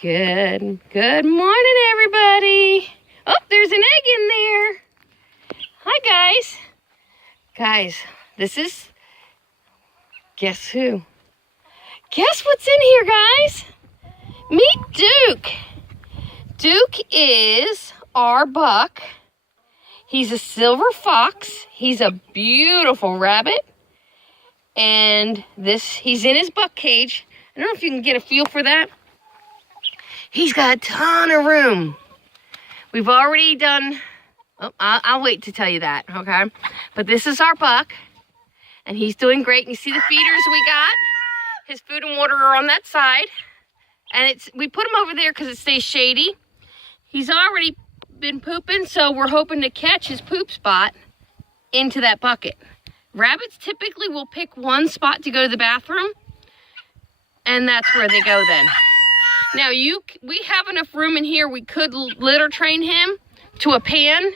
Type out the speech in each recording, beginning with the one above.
Good morning, everybody. Oh, there's an egg in there. Hi, guys. Guys, this is, guess who? Guess what's in here, guys? Meet Duke. Duke is our buck. He's a silver fox. He's a beautiful rabbit. And he's in his buck cage. I don't know if you can get a feel for that. He's got a ton of room. We've already done, I'll wait to tell you that, okay? But this is our buck, and he's doing great. You see the feeders we got? His food and water are on that side. And we put him over there because it stays shady. He's already been pooping, so we're hoping to catch his poop spot into that bucket. Rabbits typically will pick one spot to go to the bathroom, and that's where they go then. Now, we have enough room in here. We could litter train him to a pan,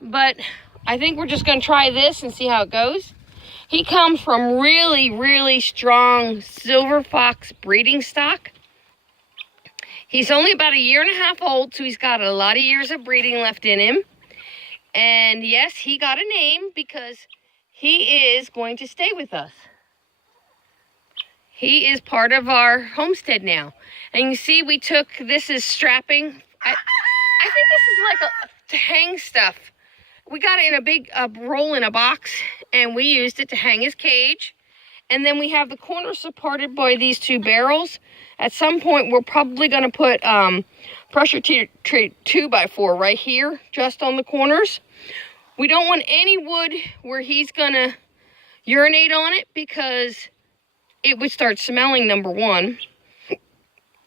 but I think we're just going to try this and see how it goes. He comes from really, really strong silver fox breeding stock. He's only about 1.5 years old, so he's got a lot of years of breeding left in him. And yes, he got a name because he is going to stay with us. He is part of our homestead now. And you see, this is strapping. I think this is like to hang stuff. We got it in a big roll in a box, and we used it to hang his cage. And then we have the corners supported by these 2 barrels. At some point, we're probably going to put pressure treated 2x4 right here, just on the corners. We don't want any wood where he's going to urinate on it because it would start smelling, number one.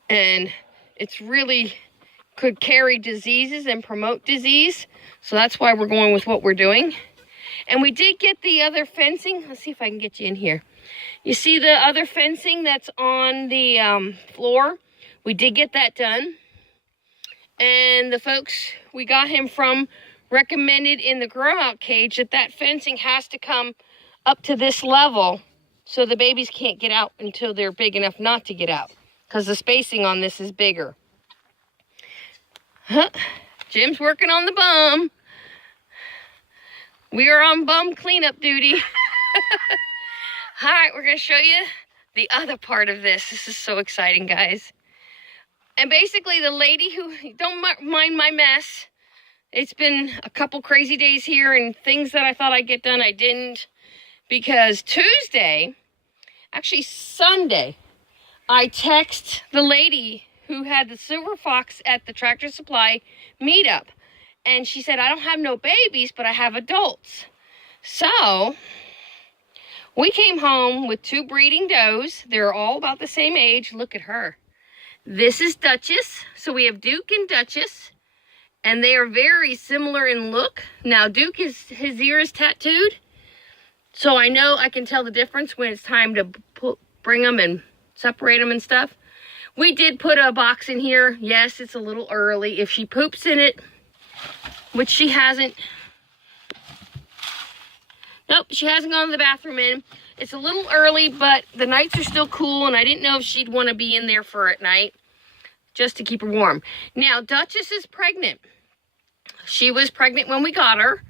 And it's really could carry diseases and promote disease. So that's why we're going with what we're doing. And we did get the other fencing. Let's see if I can get you in here. You see the other fencing that's on the floor? We did get that done. And the folks we got him from recommended in the grow out cage that fencing has to come up to this level so the babies can't get out until they're big enough not to get out, because the spacing on this is bigger. Jim's working on the bum. We are on bum cleanup duty. All right, we're going to show you the other part of this. This is so exciting, guys. And basically, the lady who, don't mind my mess. It's been a couple crazy days here, and things that I thought I'd get done, I didn't. Because Sunday, I text the lady who had the silver fox at the Tractor Supply meetup. And she said, I don't have no babies, but I have adults. So we came home with 2 breeding does. They're all about the same age. Look at her. This is Duchess. So we have Duke and Duchess. And they are very similar in look. Now, Duke, his ear is tattooed. So I know I can tell the difference when it's time to bring them and separate them and stuff. We did put a box in here. Yes, it's a little early. If she poops in it, which she hasn't. Nope, she hasn't gone to the bathroom in. It's a little early, but the nights are still cool, and I didn't know if she'd want to be in there for at night, just to keep her warm. Now, Duchess is pregnant. She was pregnant when we got her,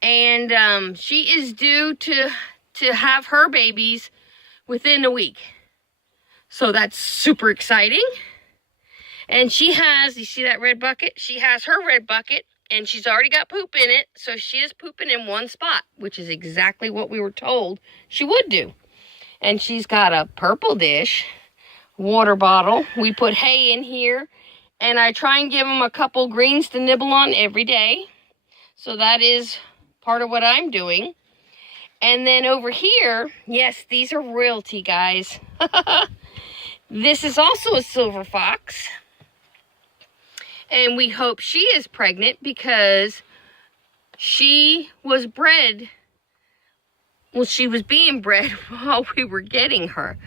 and she is due to have her babies within a week. So that's super exciting. And she has, you see that red bucket? She has her red bucket, and she's already got poop in it. So she is pooping in one spot, which is exactly what we were told she would do. And she's got a purple dish, water bottle. We put hay in here, and I try and give them a couple greens to nibble on every day. So that is part of what I'm doing. And then over here, yes, these are royalty, guys. This is also a silver fox. And we hope she is pregnant because she was bred. Well, she was being bred while we were getting her.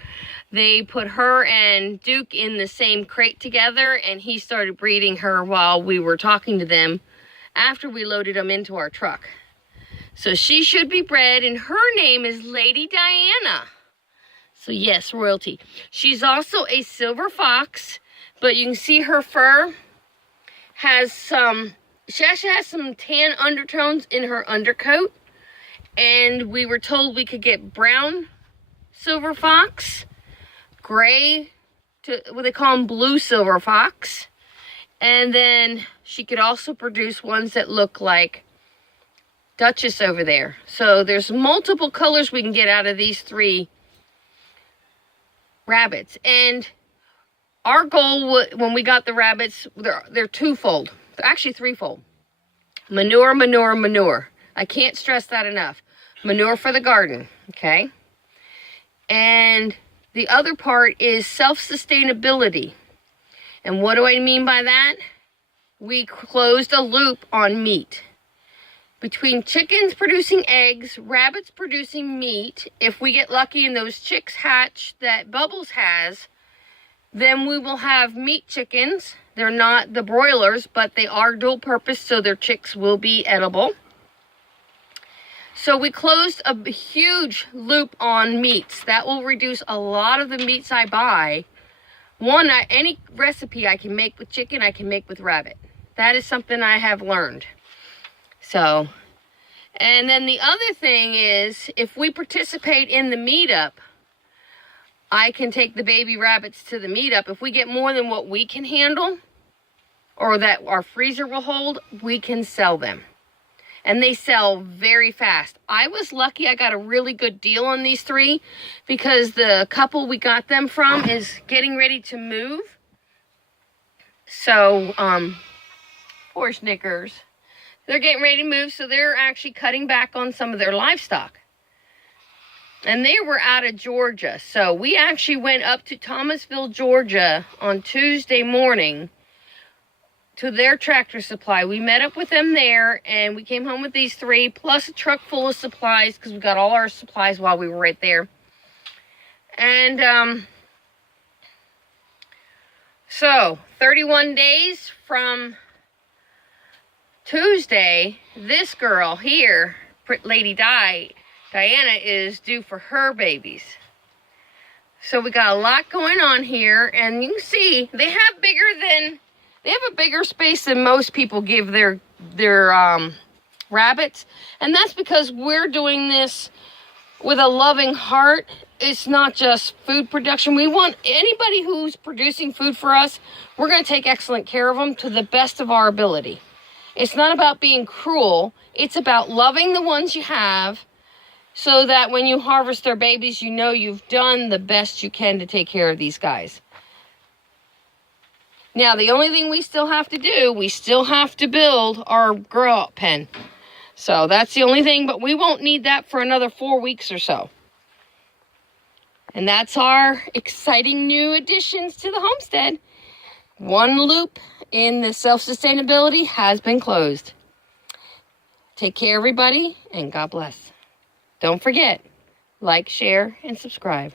They put her and Duke in the same crate together, and he started breeding her while we were talking to them after we loaded them into our truck. So she should be bred, and her name is Lady Diana. So yes, royalty. She's also a silver fox. But you can see her fur has she actually has some tan undertones in her undercoat. And we were told we could get brown silver fox, gray, what they call them, blue silver fox. And then she could also produce ones that look like Duchess over there. So there's multiple colors we can get out of these 3 rabbits. And our goal when we got the rabbits, they're twofold. They're actually threefold. Manure, manure, manure. I can't stress that enough. Manure for the garden, okay? And the other part is self-sustainability. And what do I mean by that? We closed a loop on meat. Between chickens producing eggs, rabbits producing meat, if we get lucky and those chicks hatch that Bubbles has, then we will have meat chickens. They're not the broilers, but they are dual purpose, so their chicks will be edible. So we closed a huge loop on meats. That will reduce a lot of the meats I buy. Any recipe I can make with chicken, I can make with rabbit. That is something I have learned. So, and then the other thing is, if we participate in the meetup, I can take the baby rabbits to the meetup. If we get more than what we can handle, or that our freezer will hold, we can sell them. And they sell very fast. I was lucky I got a really good deal on these 3 because the couple we got them from is getting ready to move. So, poor Snickers. They're getting ready to move, so they're actually cutting back on some of their livestock. And they were out of Georgia. So we actually went up to Thomasville, Georgia on Tuesday morning to their Tractor Supply. We met up with them there, and we came home with these 3, plus a truck full of supplies, because we got all our supplies while we were right there. And, so, 31 days from Tuesday, this girl here, Lady Diana, is due for her babies. So we got a lot going on here, and you can see, they have a bigger space than most people give their rabbits. And that's because we're doing this with a loving heart. It's not just food production. We want anybody who's producing food for us, we're going to take excellent care of them to the best of our ability. It's not about being cruel. It's about loving the ones you have so that when you harvest their babies, you know you've done the best you can to take care of these guys. Now, the only thing we still have to do, we still have to build our grow-out pen. So that's the only thing, but we won't need that for another 4 weeks or so. And that's our exciting new additions to the homestead. One loop in the self-sustainability has been closed. Take care, everybody, and God bless. Don't forget, like, share, and subscribe.